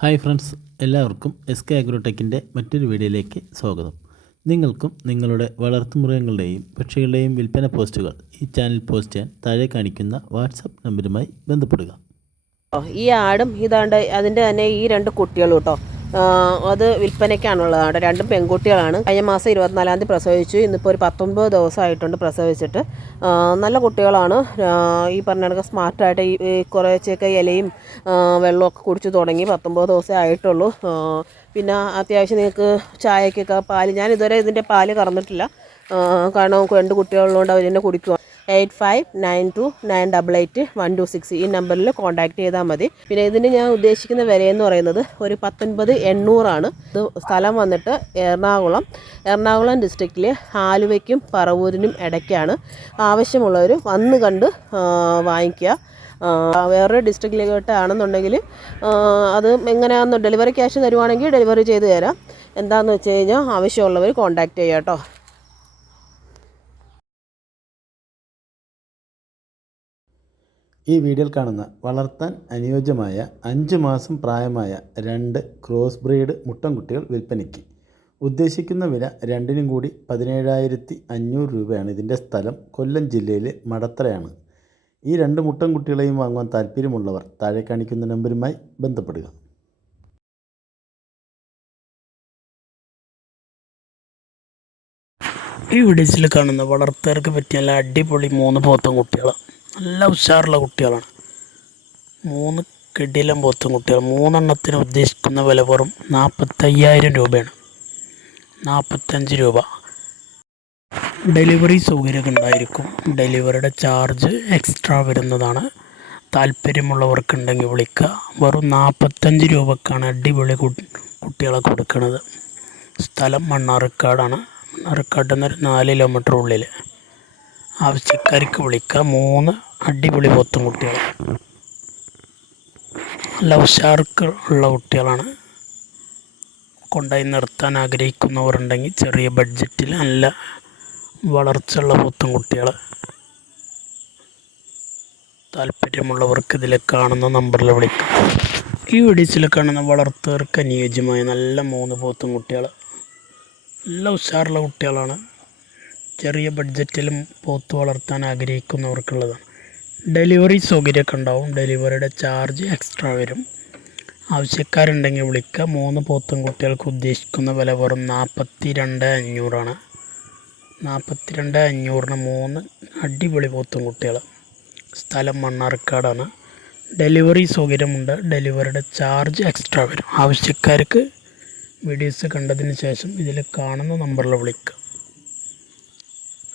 Hi friends എല്ലാവർക്കും S K അഗ്രോടെക്കിന്റെ മറ്റൊരു വീഡിയോയിലേക്ക് സ്വാഗതം. നിങ്ങൾക്കും നിങ്ങളുടെ വളർത്തുമൃഗങ്ങളുടെയും പക്ഷികളുടെയും വിൽപ്പന പോസ്റ്റുകൾ ഈ ചാനൽ പോസ്റ്റ് ചെയ്യാൻ താഴെ കാണിക്കുന്ന വാട്സപ്പ് നമ്പറുമായി ബന്ധപ്പെടുക. ഈ ആടും ഇതാണ്ട് അതിന്റെ തന്നെ ഈ രണ്ട് കുട്ടികളും കേട്ടോ. അത് വിൽപ്പനയ്ക്കാണുള്ളതാണ് രണ്ടും പെൺകുട്ടികളാണ്. കഴിഞ്ഞ മാസം ഇരുപത്തിനാലാം തീയതി പ്രസവിച്ചു. ഇന്നിപ്പോൾ ഒരു പത്തൊമ്പത് ദിവസമായിട്ടുണ്ട് പ്രസവിച്ചിട്ട്. നല്ല കുട്ടികളാണ്. ഈ പറഞ്ഞ കണക്ക് സ്മാർട്ടായിട്ട് ഈ ഈ ഇലയും വെള്ളമൊക്കെ കുടിച്ചു തുടങ്ങി. പത്തൊമ്പത് ദിവസമേ ആയിട്ടുള്ളൂ. പിന്നെ അത്യാവശ്യം നിങ്ങൾക്ക് ചായക്കൊക്കെ പാൽ. ഞാൻ ഇതുവരെ ഇതിന്റെ പാൽ കറന്നിട്ടില്ല. കാരണം രണ്ട് കുട്ടികളുള്ളതുകൊണ്ട് അവർ തന്നെ കുടിക്കുക eight five nine two nine double eight one two six ഈ നമ്പറിൽ കോൺടാക്ട് ചെയ്താൽ മതി. പിന്നെ ഇതിന് ഞാൻ ഉദ്ദേശിക്കുന്ന വിലയെന്ന് പറയുന്നത് ഒരു പത്തൊൻപത് എണ്ണൂറാണ്. ഇത് സ്ഥലം വന്നിട്ട് എറണാകുളം. എറണാകുളം ഡിസ്ട്രിക്റ്റിൽ ആലുവയ്ക്കും പറവൂരിനും ഇടയ്ക്കാണ് ആവശ്യമുള്ളവർ വന്ന് കണ്ട് വാങ്ങിക്കുക. വേറൊരു ഡിസ്ട്രിക്റ്റിലേക്ക് ആണെന്നുണ്ടെങ്കിൽ അത് എങ്ങനെയാണെന്ന് ഡെലിവറി ക്യാഷ് തരുവാണെങ്കിൽ ഡെലിവറി ചെയ്ത് തരാം. എന്താണെന്ന് വെച്ച് കഴിഞ്ഞാൽ ആവശ്യമുള്ളവർ കോൺടാക്ട് ചെയ്യാം കേട്ടോ ഈ വീഡിയോയിൽ കാണുന്ന വളർത്താൻ അനുയോജ്യമായ അഞ്ച് മാസം പ്രായമായ രണ്ട് ക്രോസ് ബ്രീഡ് മുട്ടൻകുട്ടികൾ വിൽപ്പനയ്ക്ക് ഉദ്ദേശിക്കുന്ന വില രണ്ടിനും കൂടി പതിനേഴായിരത്തി അഞ്ഞൂറ് രൂപയാണ്. ഇതിന്റെ സ്ഥലം കൊല്ലം ജില്ലയിലെ മടത്തറയാണ് ഈ രണ്ട് മുട്ടൻകുട്ടികളെയും വാങ്ങുവാൻ താല്പര്യമുള്ളവർ താഴെ കാണിക്കുന്ന നമ്പരുമായി ബന്ധപ്പെടുക. ഈ വീഡിയോസിൽ കാണുന്ന വളർത്തുകാർക്ക് പറ്റിയ നല്ല അടിപൊളി മൂന്ന് പോത്തൻ കുട്ടികൾ നല്ല ഉഷാറുള്ള കുട്ടികളാണ്. മൂന്ന് കിടിലം പോത്തും കുട്ടികൾ. മൂന്നെണ്ണത്തിന് ഉദ്ദേശിക്കുന്ന വില വെറും നാൽപ്പത്തയ്യായിരം രൂപയാണ്. നാൽപ്പത്തഞ്ച് രൂപ. ഡെലിവറി സൗകര്യമൊക്കെ ഉണ്ടായിരിക്കും. ഡെലിവറിയുടെ ചാർജ് എക്സ്ട്രാ വരുന്നതാണ്. താല്പര്യമുള്ളവർക്കുണ്ടെങ്കിൽ വിളിക്കുക. വെറും നാൽപ്പത്തഞ്ച് രൂപക്കാണ് അടിപൊളി കുട്ടികളെ കൊടുക്കുന്നത് സ്ഥലം മണ്ണാർക്കാടാണ്. മണ്ണാർക്കാട് നിന്ന് നാല് കിലോമീറ്റർ ഉള്ളിൽ ആവശ്യക്കാർക്ക് വിളിക്കുക. മൂന്ന് അടിപൊളി പോത്തും കുട്ടികൾ നല്ല ഉഷാർക്ക് ഉള്ള കുട്ടികളാണ്. കൊണ്ടുപോയി നിർത്താൻ ആഗ്രഹിക്കുന്നവരുണ്ടെങ്കിൽ ചെറിയ ബഡ്ജറ്റിൽ നല്ല വളർച്ചയുള്ള പോത്തും കുട്ടികൾ താല്പര്യമുള്ളവർക്ക് ഇതിൽ കാണുന്ന നമ്പറിൽ വിളിക്കാം. ഈ വീഡിയോസിൽ കാണുന്ന വളർത്തുകാർക്ക് അനുയോജ്യമായ നല്ല മൂന്ന് പോത്തും കുട്ടികൾ നല്ല ഉഷാറുള്ള കുട്ടികളാണ്. ചെറിയ ബഡ്ജറ്റിലും പോത്ത് വളർത്താൻ ആഗ്രഹിക്കുന്നവർക്കുള്ളതാണ് ഡെലിവറി സൗകര്യമൊക്കെ ഉണ്ടാവും. ഡെലിവറിയുടെ ചാർജ് എക്സ്ട്രാ വരും. ആവശ്യക്കാരുണ്ടെങ്കിൽ വിളിക്കുക. മൂന്ന് പോത്തും കുട്ടികൾക്ക് ഉദ്ദേശിക്കുന്ന വില വെറും നാൽപ്പത്തി രണ്ട് അഞ്ഞൂറാണ്. നാൽപ്പത്തി രണ്ട് അഞ്ഞൂറിന് മൂന്ന് അടിപൊളി പോത്തും കുട്ടികൾ സ്ഥലം മണ്ണാർക്കാടാണ്. ഡെലിവറി സൗകര്യമുണ്ട്. ഡെലിവറിയുടെ ചാർജ് എക്സ്ട്രാ വരും. ആവശ്യക്കാർക്ക് വീഡിയോസ് കണ്ടതിന് ശേഷം ഇതിൽ കാണുന്ന നമ്പറിൽ വിളിക്കുക.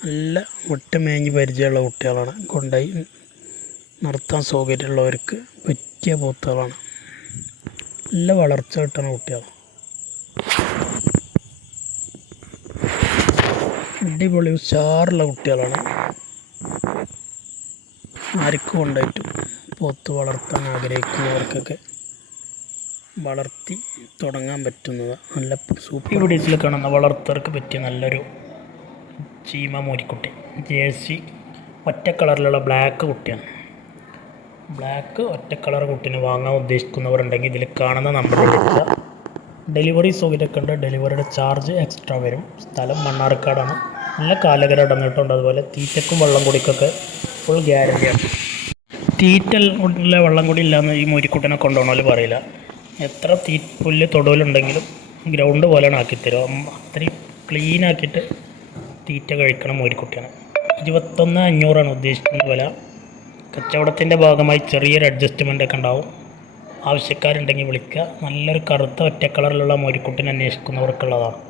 നല്ല വിട്ടുമേഞ്ഞ് പരിചയമുള്ള കുട്ടികളാണ്. കൊണ്ടുപോയി നിർത്താൻ സൗകര്യമുള്ളവർക്ക് പറ്റിയ പോത്തുകളാണ്. നല്ല വളർച്ച കിട്ടുന്ന കുട്ടികളാണ്. അടിപൊളി ഉഷാറുള്ള കുട്ടികളാണ്. ആർക്കും കൊണ്ടായിട്ടും പോത്ത് വളർത്താൻ ആഗ്രഹിക്കുന്നവർക്കൊക്കെ വളർത്തി തുടങ്ങാൻ പറ്റുന്നത് നല്ല സൂപ്പർ വീഡിയോസിൽ കാണുന്ന വളർത്തവർക്ക് പറ്റിയ നല്ലൊരു ചീമ മോരിക്കുട്ടി. ജേഴ്സി ഒറ്റ കളറിലുള്ള ബ്ലാക്ക് കുട്ടിയാണ്. ബ്ലാക്ക് ഒറ്റ കളർ കുട്ടീനെ വാങ്ങാൻ ഉദ്ദേശിക്കുന്നവരുണ്ടെങ്കിൽ ഇതിൽ കാണുന്ന നമ്പർ എടുക്കുക. ഡെലിവറി സൗകര്യമൊക്കെ ഉണ്ട്. ഡെലിവറിയുടെ ചാർജ് എക്സ്ട്രാ വരും. സ്ഥലം മണ്ണാർക്കാടാണ്. നല്ല കാലകര അടങ്ങിയിട്ടുണ്ട്. അതുപോലെ തീറ്റക്കും വെള്ളം കുടിക്കൊക്കെ ഫുൾ ഗ്യാരണ്ടിയാണ് തീറ്റല്ല വെള്ളം കൂടി ഇല്ലാന്ന് ഈ മുരിക്കുട്ടനെ കൊണ്ടുപോകണമെങ്കിൽ പറയില്ല. എത്ര തീ പുല്ല് തൊടുവിലുണ്ടെങ്കിലും ഗ്രൗണ്ട് പോലെയാണ് ആക്കിത്തരും അത്രയും ക്ലീൻ ആക്കിയിട്ട് തീറ്റ കഴിക്കണം കുട്ടിയാണ്. ഇരുപത്തൊന്ന് അഞ്ഞൂറാണ് ഉദ്ദേശിക്കുന്ന വില. കച്ചവടത്തിന്റെ ഭാഗമായി ചെറിയൊരു അഡ്ജസ്റ്റ്മെന്റ് ഒക്കെ ഉണ്ടാവും. ആവശ്യക്കാരുണ്ടെങ്കിൽ വിളിക്കുക. നല്ലൊരു കറുത്ത ഒറ്റ കളറിലുള്ള മുരിക്കുട്ടിനെ അന്വേഷിക്കുന്നവർക്കുള്ളതാണ്.